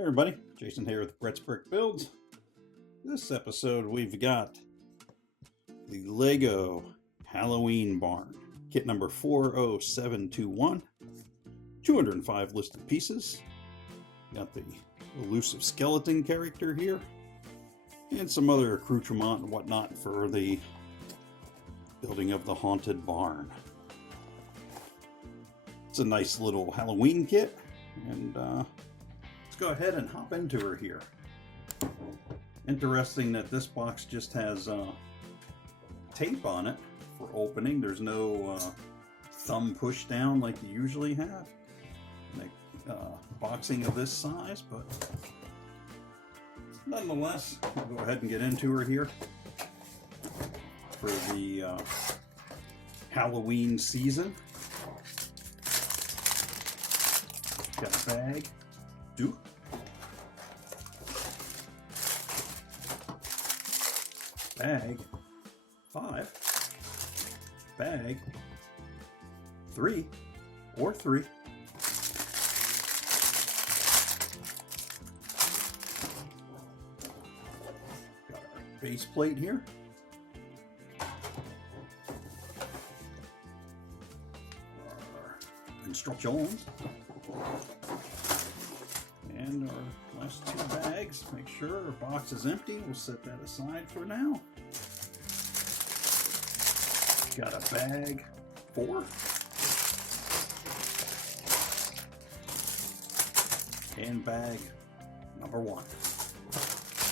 Hey everybody, Jason here with Brett's Brick Builds. This episode we've got the Lego Halloween Barn, kit number 40721, 205 listed pieces. Got the elusive skeleton character here, and some other accoutrement and whatnot for the building of the haunted barn. It's a nice little Halloween kit, and let's go ahead and hop into her here. Interesting that this box just has tape on it for opening. There's no thumb push down like you usually have in a boxing of this size, but nonetheless, we'll go ahead and get into her here for the Halloween season. Got a bag. Bag 5, bag 3 or 3, got our base plate here, our instructions, and our last two bags. Make sure our box is empty. We'll set that aside for now. Got a bag 4 and bag number 1.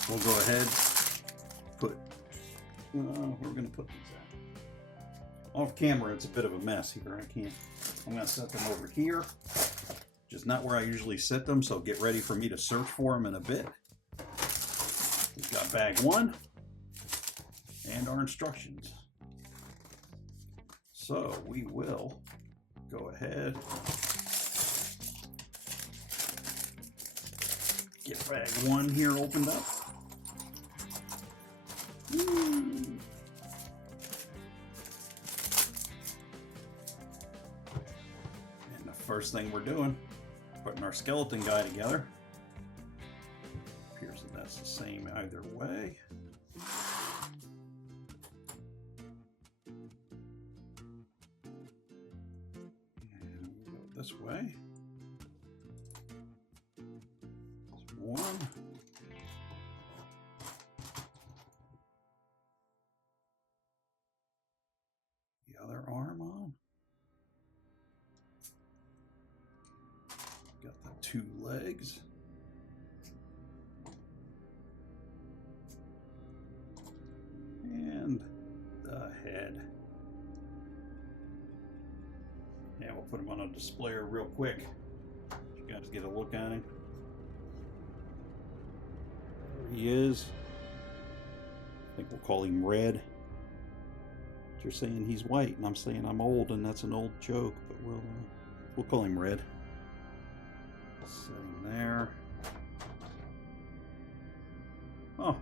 We'll go ahead, put we're going to put these at. Off camera it's a bit of a mess here. I'm going to set them over here, just not where I usually set them, so get ready for me to search for them in a bit. We've got bag 1 and our instructions. So we will go ahead, get bag 1 here opened up. And the first thing we're doing, putting our skeleton guy together. Appears that that's the same either way. This way. There's 1. The other arm on. Got the 2 legs. And the head. Yeah, we'll put him on a displayer real quick. You guys get a look at him. There he is. I think we'll call him Red. You're saying he's white, and I'm saying I'm old, and that's an old joke. But we'll call him Red. Set him there. Oh,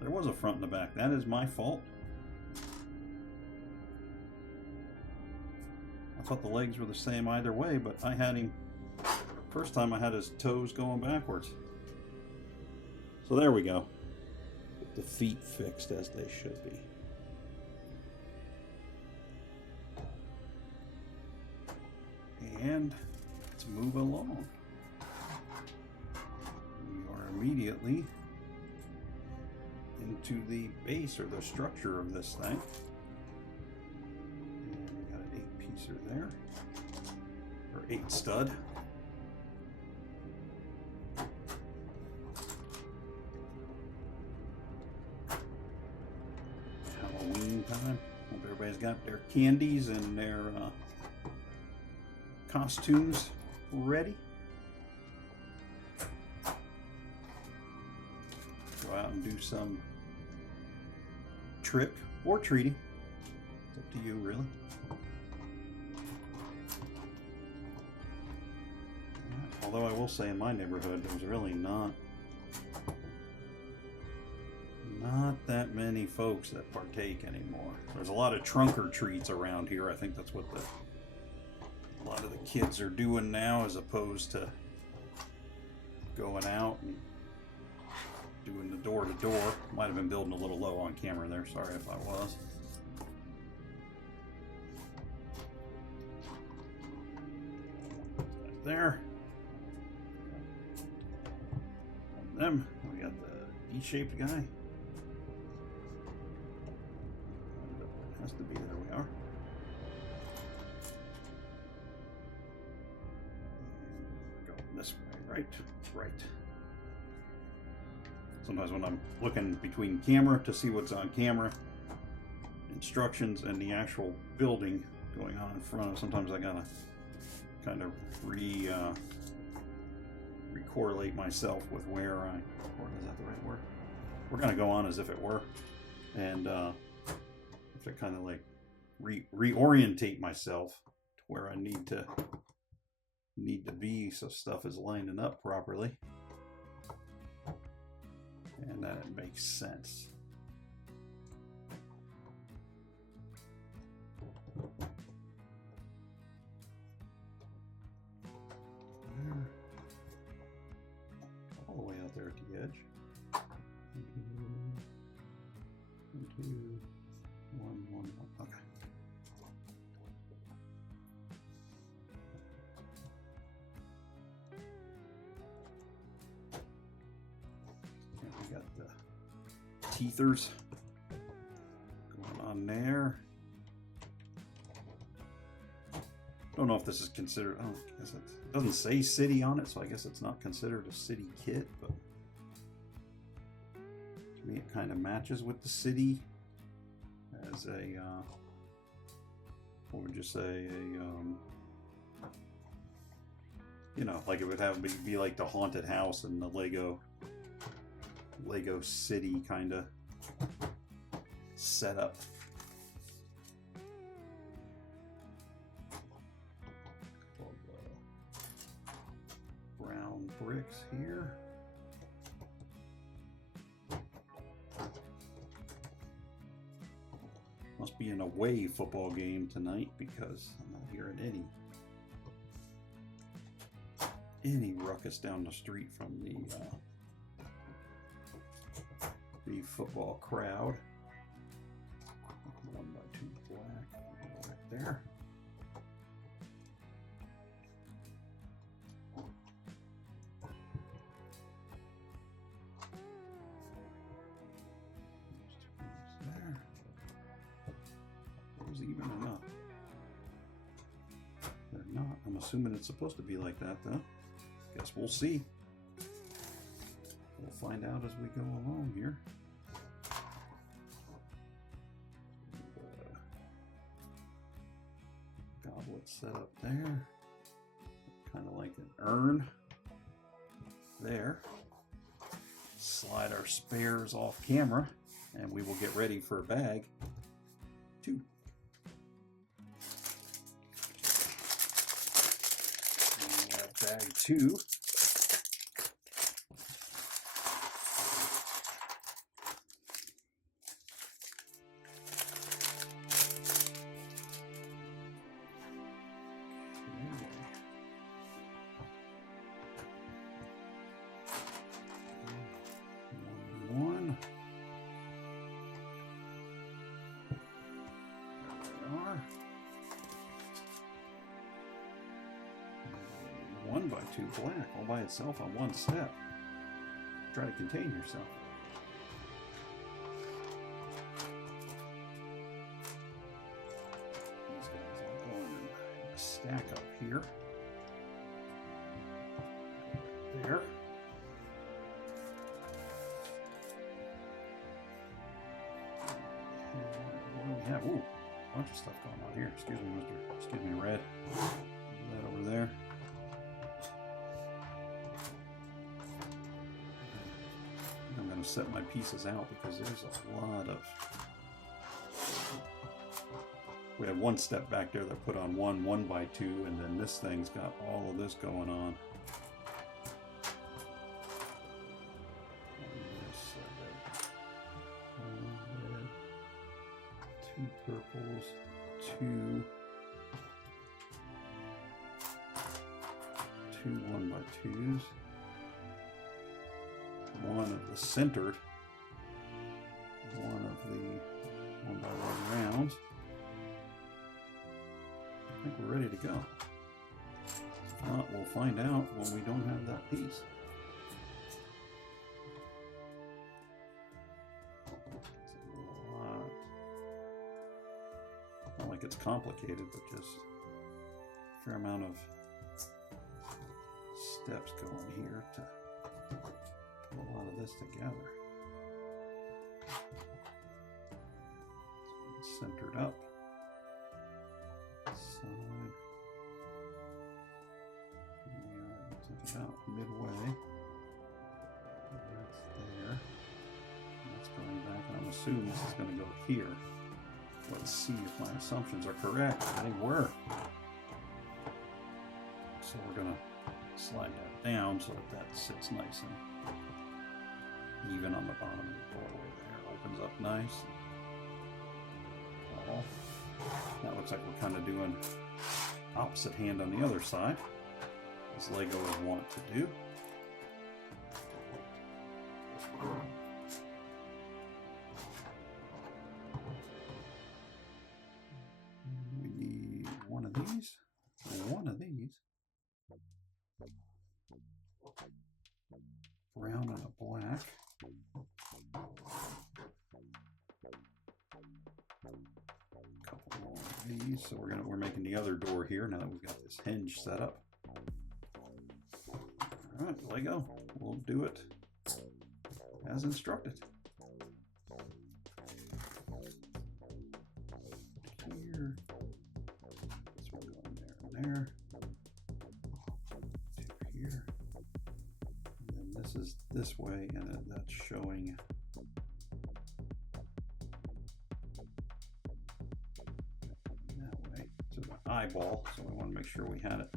there was a front and a back. That is my fault. I thought the legs were the same either way, but I had him, first time I had his toes going backwards. So there we go. Get the feet fixed as they should be. And let's move along. We are immediately into the base or the structure of this thing. There, or 8 stud. Halloween time. Hope everybody's got their candies and their costumes ready. Go out and do some trick or treating. It's up to you, really. Although I will say in my neighborhood, there's really not that many folks that partake anymore. There's a lot of trunk or treats around here. I think that's what a lot of the kids are doing now, as opposed to going out and doing the door to door. Might have been building a little low on camera there. Sorry if I was. There. Them. We got the D-shaped guy. Has to be. There we are. We're going this way, right? Right. Sometimes when I'm looking between camera to see what's on camera, instructions, and the actual building going on in front of, sometimes I gotta kind of re-correlate myself with where I, or is that the right word? We're gonna go on as if it were, and have to kind of like reorientate myself to where I need to be so stuff is lining up properly, and that it makes sense. All the way out there at the edge. 1, 2, 1, 1, 1. Okay. And we got the teethers going on there. Don't know if this is considered, I guess it doesn't say city on it, so I guess it's not considered a city kit, but to me it kind of matches with the city as a, what would you say, you know, like it would have be like the haunted house and the Lego city kind of setup. Brown bricks here. Must be an away football game tonight because I'm not hearing any ruckus down the street from the football crowd. 1 by 2 black right there. Even or not? They're not. I'm assuming it's supposed to be like that, though. Guess we'll see. We'll find out as we go along here. Goblet set up there. Kind of like an urn there. Slide our spares off camera, and we will get ready for bag 2. Bag 2. One. There we are. 1 by 2 black all by itself on one step. Try to contain yourself. These guys all going in a stack up here. There. We have, ooh, a bunch of stuff going on here. Excuse me, Red. That over there. I'm going to set my pieces out because there's a lot of... We have one step back there that put on 1 by 2, and then this thing's got all of this going on. Two purples, 2 1 by 2s. one of the centered one of the 1x1 rounds. I think we're ready to go. If not, we'll find out when we don't have that piece. Not like it's complicated, but just a fair amount of steps going here to put a lot of this together. So it's centered up. Side. It's about midway. That's there. And that's going back. And I'm assuming this is going to go here. Let's see if my assumptions are correct. They were. So we're going to slide that down so that that sits nice and even on the bottom of the doorway there. Opens up nice. Oh. That looks like we're kind of doing opposite hand on the other side, as Lego would want to do. We need one of these, brown and a black. These, so we're making the other door here now that we've got this hinge set up. All right, Lego, we'll do it as instructed. Here, this one going there and there. To here, and then this is this way, and that's showing. Eyeball, so we want to make sure we had it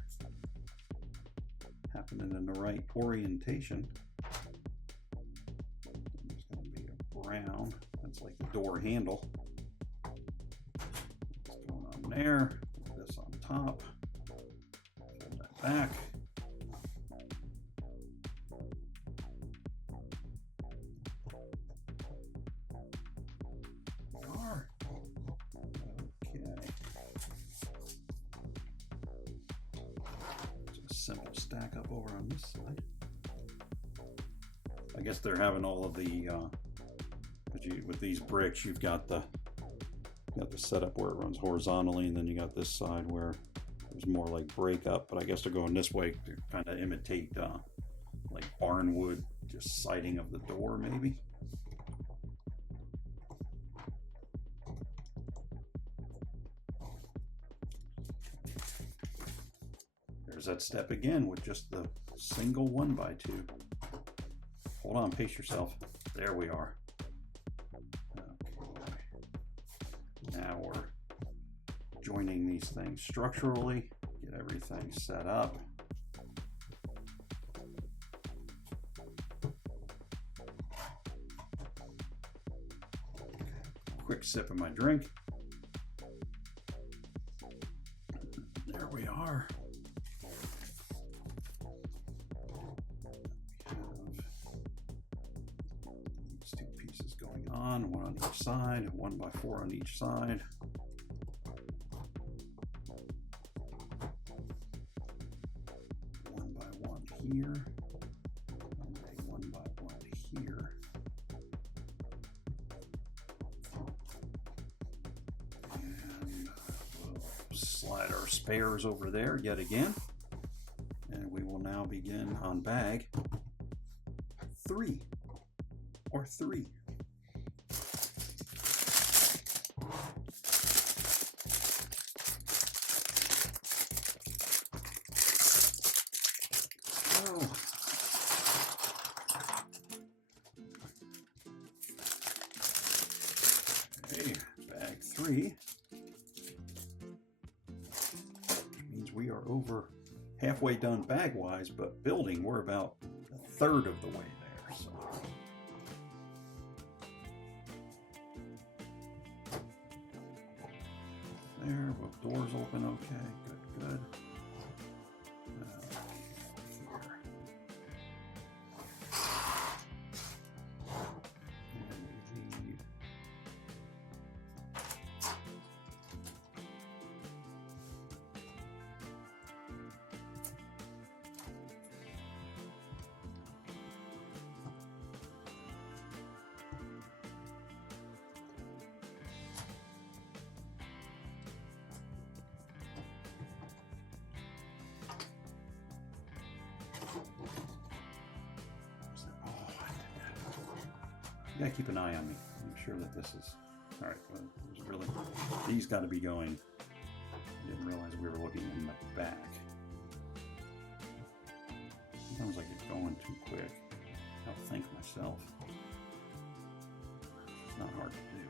happening in the right orientation. There's going to be a brown, that's like the door handle. What's going on there? Put this on top, fold that back. Simple stack up over on this side. I guess they're having all of the with these bricks, you've got the setup where it runs horizontally, and then you got this side where there's more like break up. But I guess they're going this way to kind of imitate like barnwood, just siding of the door maybe. There's that step again with just the single 1x2. Hold on, pace yourself. There we are. Okay. Now we're joining these things structurally, get everything set up. Quick sip of my drink. There we are. One on each side, 1x4 on each side. One by one here, and a 1x1 here. And we'll slide our spares over there yet again. And we will now begin on bag 3 or 3. Okay, bag 3, which means we are over halfway done bag-wise, but building, we're about a third of the way there. So. There, both doors open okay, good, good. You gotta keep an eye on me. I'm sure that this is all right. Well, there's really these got to be going. I didn't realize we were looking in the back. Sometimes I get going too quick. I'll think myself. It's not hard to do.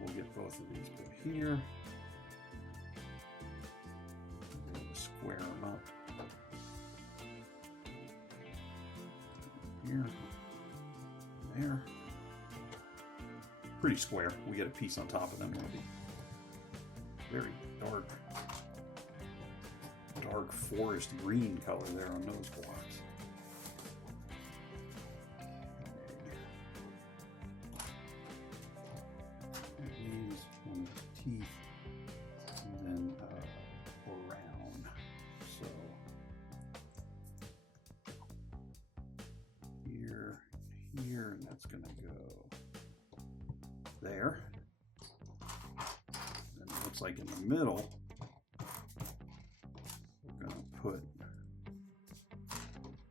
We'll get both of these put here. We'll square them up. Here. There. Pretty square. We get a piece on top of them. It'll be very dark forest green color there on those blocks. These on the teeth, and then brown. So here, and that's gonna go there. And it looks like in the middle, we're going to put,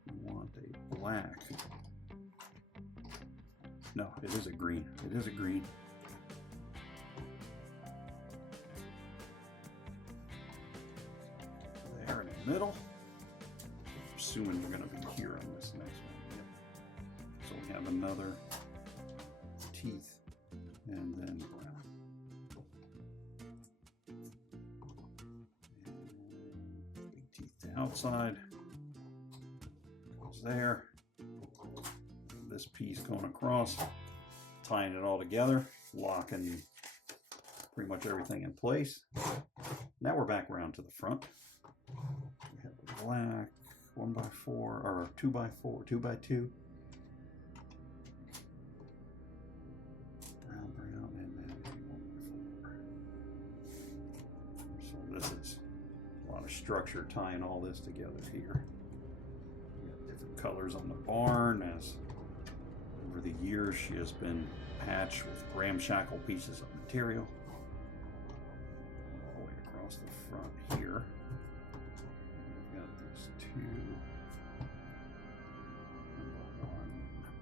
we want a black. No, it is a green. It is a green. There in the middle. I'm assuming we're going to be here on this next one. Yep. So we have another teeth. And then brown. And big teeth to outside. Goes there. This piece going across, tying it all together, locking pretty much everything in place. Now we're back around to the front. We have a black 1x4 or 2x4, 2x2. Structure tying all this together here. We got different colors on the barn as over the years she has been patched with ramshackle pieces of material all the way across the front here. We've got these two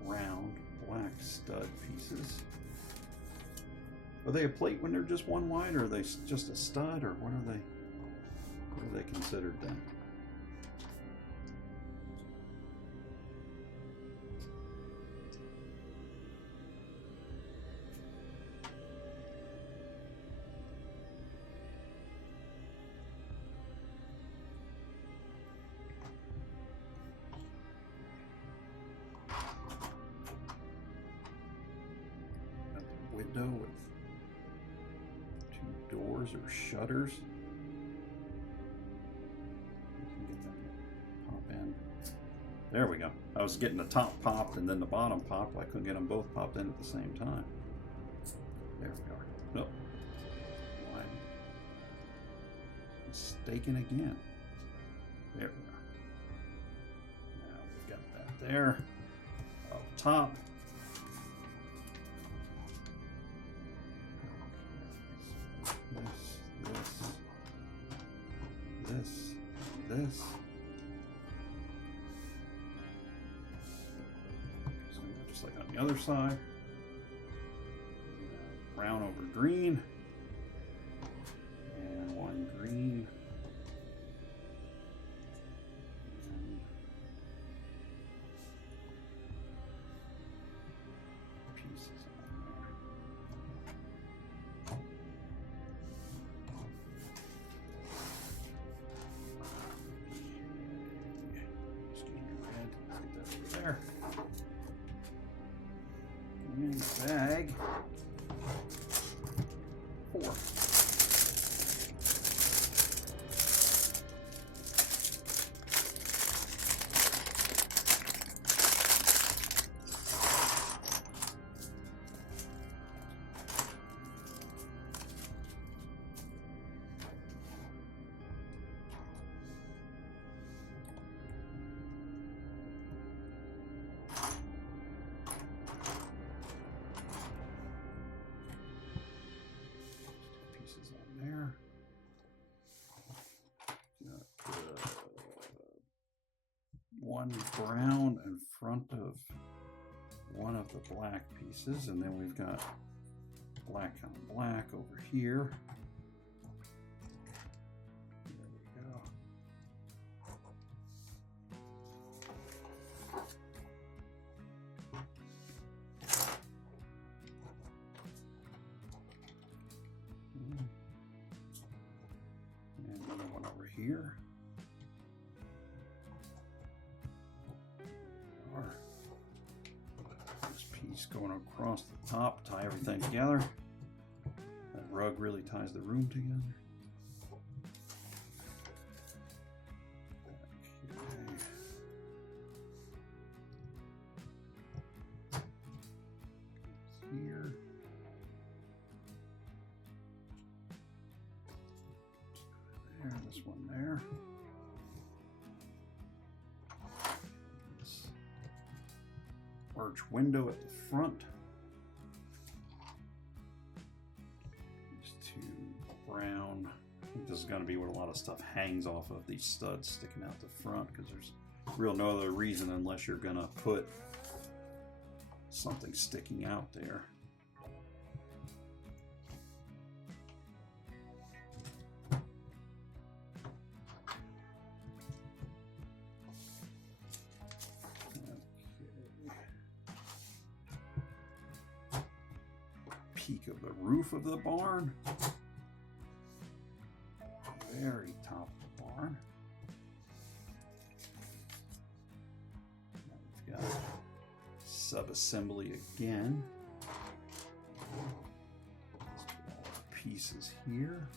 round black stud pieces. Are they a plate when they're just one wide, or are they just a stud, or what are they? What are they considered then? Got the window with two doors or shutters. There we go. I was getting the top popped and then the bottom popped. I couldn't get them both popped in at the same time. There we are. Nope. I'm mistaken again. There we go. Now we've got that there. Up top. This. Just like on the other side. Brown over green. And one green. And pieces on there. Excuse me, red. Let's get that over there. And bag 4. One brown in front of one of the black pieces, and then we've got black on black over here. There we go. And another one over here. This piece going across the top, tie everything together. That rug really ties the room together. Okay. Here. There, this one there. This arch window at the front. These two brown. I think this is going to be what a lot of stuff hangs off of, these studs sticking out the front, because there's real no other reason unless you're going to put something sticking out there. Peak of the roof of the barn. Very top of the barn. Now we've got sub-assembly again. Pieces here.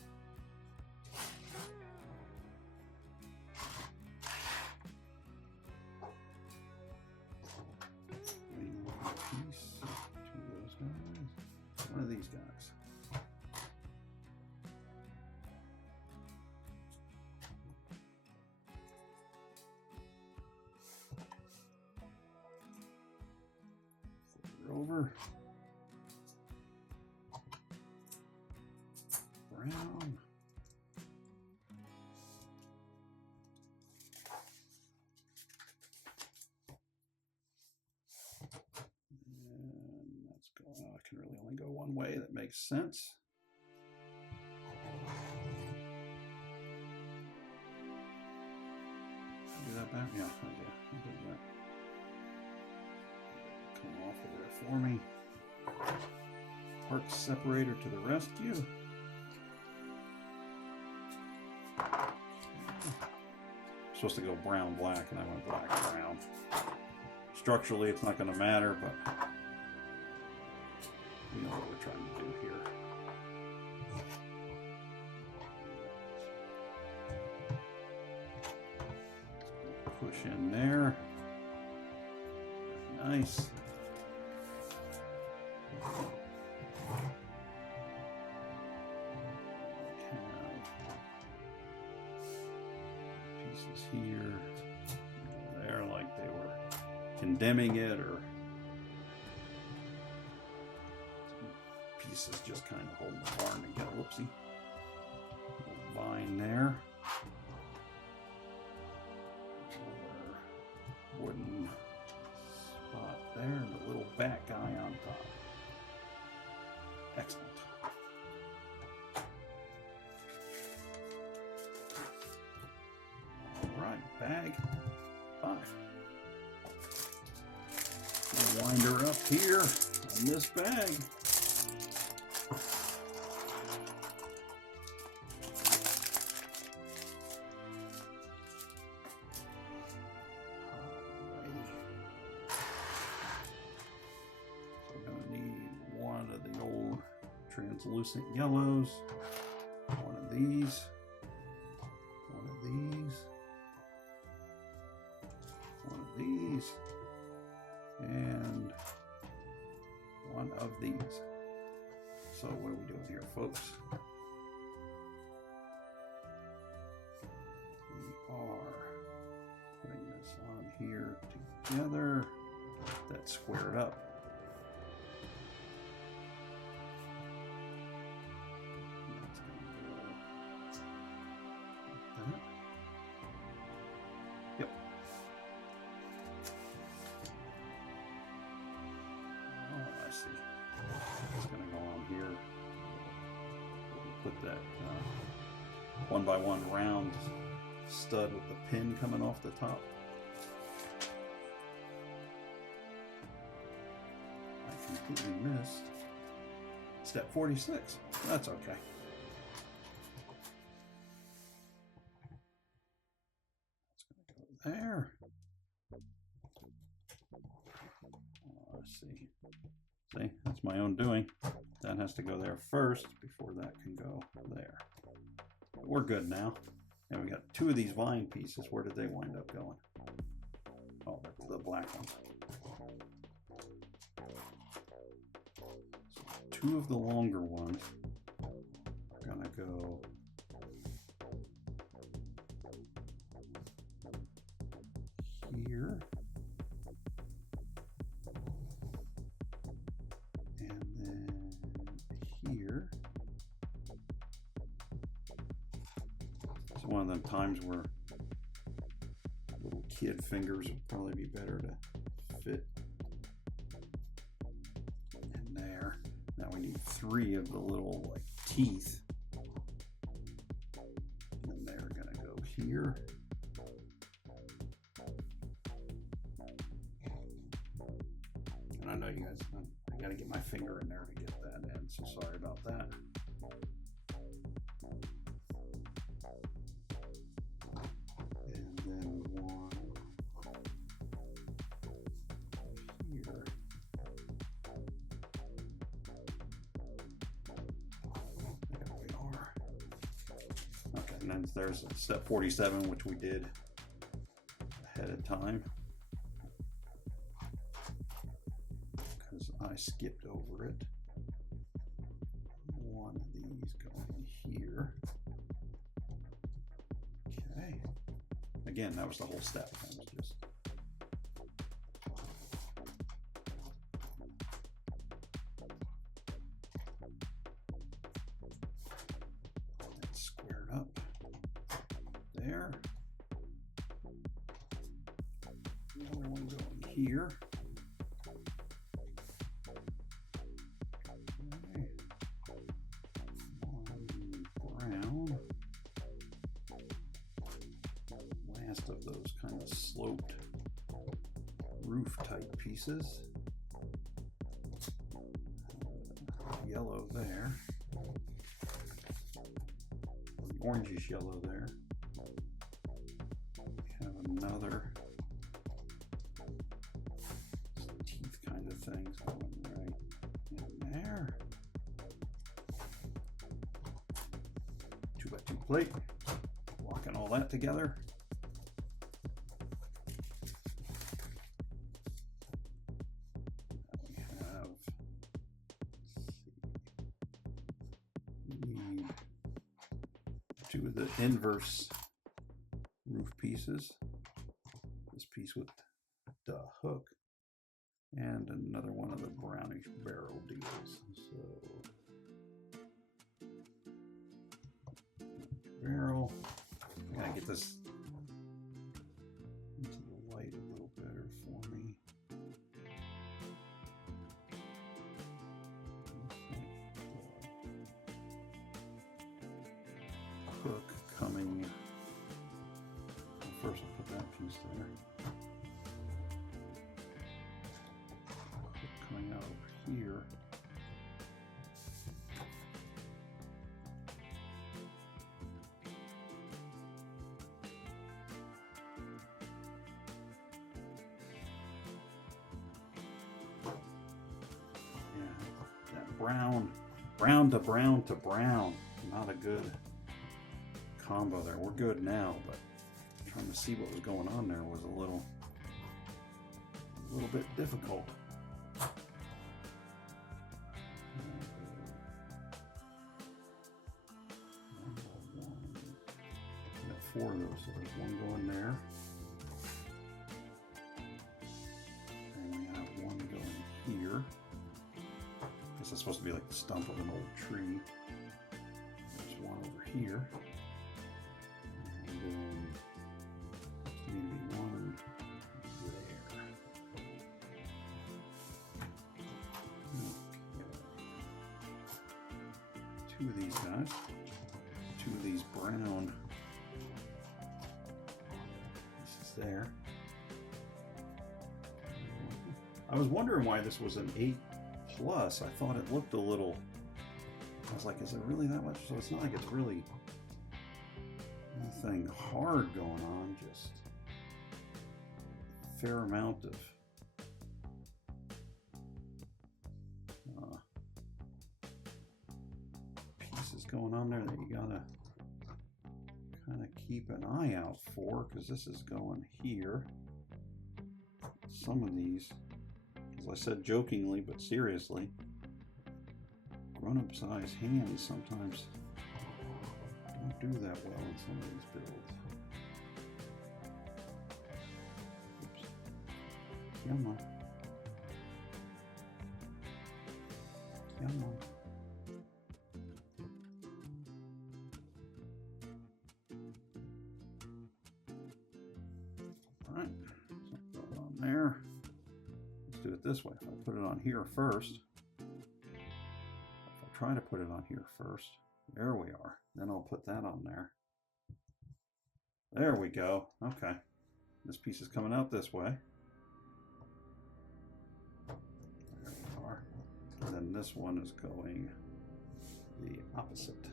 One of these guys. Flip it over. Brown. I can really only go one way. That makes sense. Do that back? Yeah, I did that. Come off of there for me. Park separator to the rescue. I'm supposed to go brown black, and I went black brown. Structurally, it's not going to matter, but we know what we're trying to do here. Push in there. Nice. Pieces here. There, like they were condemning it, or pieces just kind of holding the barn together. Whoopsie. Little vine there. Another wooden spot there, and a little bat guy on top. Excellent. All right, bag 5. We'll wind her up here on this bag. Translucent yellows, one of these, one of these, one of these, and one of these. So what are we doing here, folks? We are putting this on here together. That's squared up. put that 1x1 round stud with the pin coming off the top. I completely missed step 46. That's okay. That's going to go there. Let's see. See, that's my own doing. That has to go there first before that can go there. But we're good now. And we got two of these vine pieces. Where did they wind up going? Oh, that's the black ones. So two of the longer ones are gonna go here. And then here. It's one of them times where little kid fingers would probably be better to fit in there. Now we need three of the little like teeth. And they're gonna go here. And I know you guys, I gotta get my finger in there to get that in, so sorry about that. And then one here. There we are. Okay, and then there's step 47, which we did ahead of time. I skipped over it. One of these going here. Okay. Again, that was the whole step. That was just that's squared up there. Another one going here. Last of those kind of sloped roof type pieces. Yellow there. Orangish yellow there. We have another teeth kind of things going right in there. 2x2 plate. Locking all that together. Two of the inverse roof pieces. This piece with the hook and another one of the brownish barrel deals. So barrel. I gotta get this into the light a little better for me. Hook coming. First, I'll put that piece there. Hook coming out over here. Yeah, that brown to brown to brown. Not a good combo there. We're good now, but trying to see what was going on there was a little bit difficult. Got four of those, so there's one going there. And we have one going here. I guess it's supposed to be like the stump of an old tree. There's one over here. Maybe one there. Okay. two of these guys. Two of these brown pieces there. I was wondering why this was an 8 plus. I thought it looked a little, I was like, is it really that much? So it's not like it's really anything hard going on, just a fair amount of pieces going on there that you gotta kind of keep an eye out for, because this is going here. Some of these, as I said jokingly but seriously, grown-up size hands sometimes don't do that well in some of these builds. Oops. Come on. Come on. Alright, so put it on there. Let's do it this way. If I put it on here first, if I try to put it on here first, there we are. Then I'll put that on there. There we go. Okay. This piece is coming out this way. There we are. And then this one is going the opposite.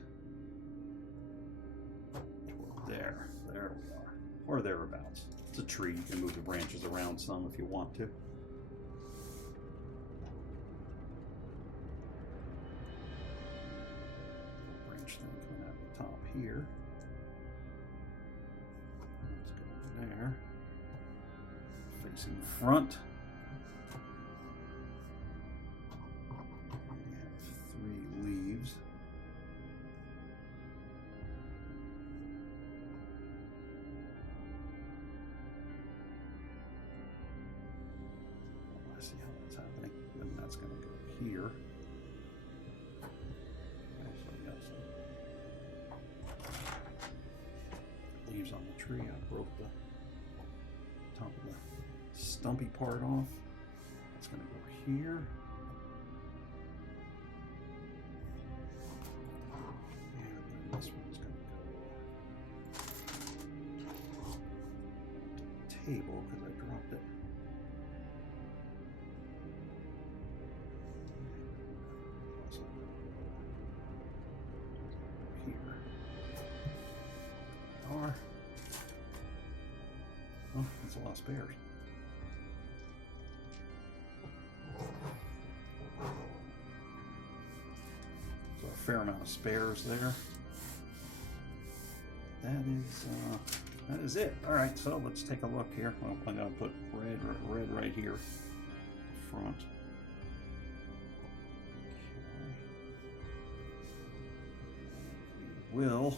Toward there. There we are. Or thereabouts. It's a tree. You can move the branches around some if you want to. Branch thing coming out the top here. Let's go there. Facing front. We have 3 leaves. I see how that's happening. Then that's going to go here. Also got some leaves on the tree. I broke the top of the stumpy part off. It's going to go here. And then this one's going to go to the table because I dropped it. Here. Are. Oh, that's a lot of spares. So a fair amount of spares there. That is it. All right, so let's take a look here. Well, I'm gonna put red right here, front. Okay. We'll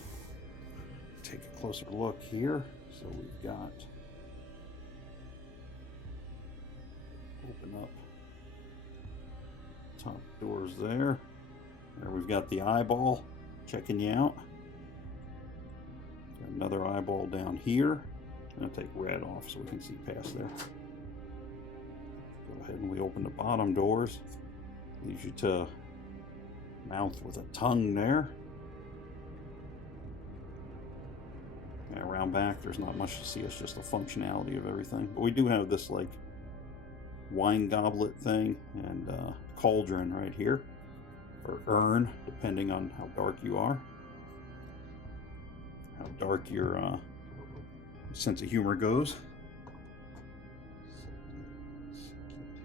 take a closer look here. So we've got, open up top doors there. There we've got the eyeball checking you out. Got another eyeball down here. I'm gonna take red off so we can see past there. Go ahead and we open the bottom doors. Leaves you to mouth with a tongue there. And around back, there's not much to see. It's just the functionality of everything. But we do have this like wine goblet thing and cauldron right here, or urn, depending on how dark you are, how dark your sense of humor goes.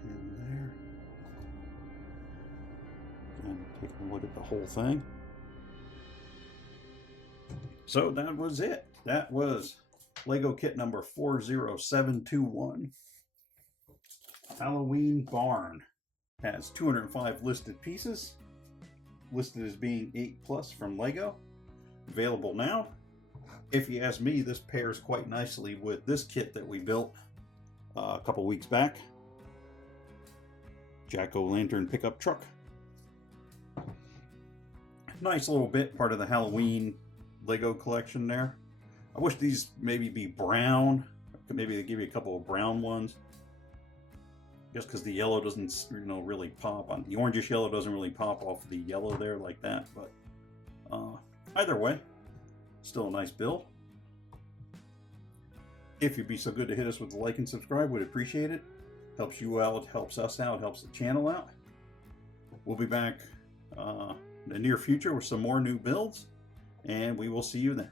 There. And take a look at the whole thing. So that was it. That was Lego kit number 40721. Halloween Barn. Has 205 listed pieces. Listed as being 8 plus from Lego. Available now. If you ask me, this pairs quite nicely with this kit that we built a couple weeks back. Jack-o'-lantern pickup truck. Nice little bit, part of the Halloween Lego collection there. I wish these maybe be brown. Maybe they give you a couple of brown ones. Just because the yellow doesn't, really pop on. The orangish yellow doesn't really pop off the yellow there like that. But Either way, still a nice build. If you'd be so good to hit us with a like and subscribe, we'd appreciate it. Helps you out, helps us out, helps the channel out. We'll be back in the near future with some more new builds, and we will see you then.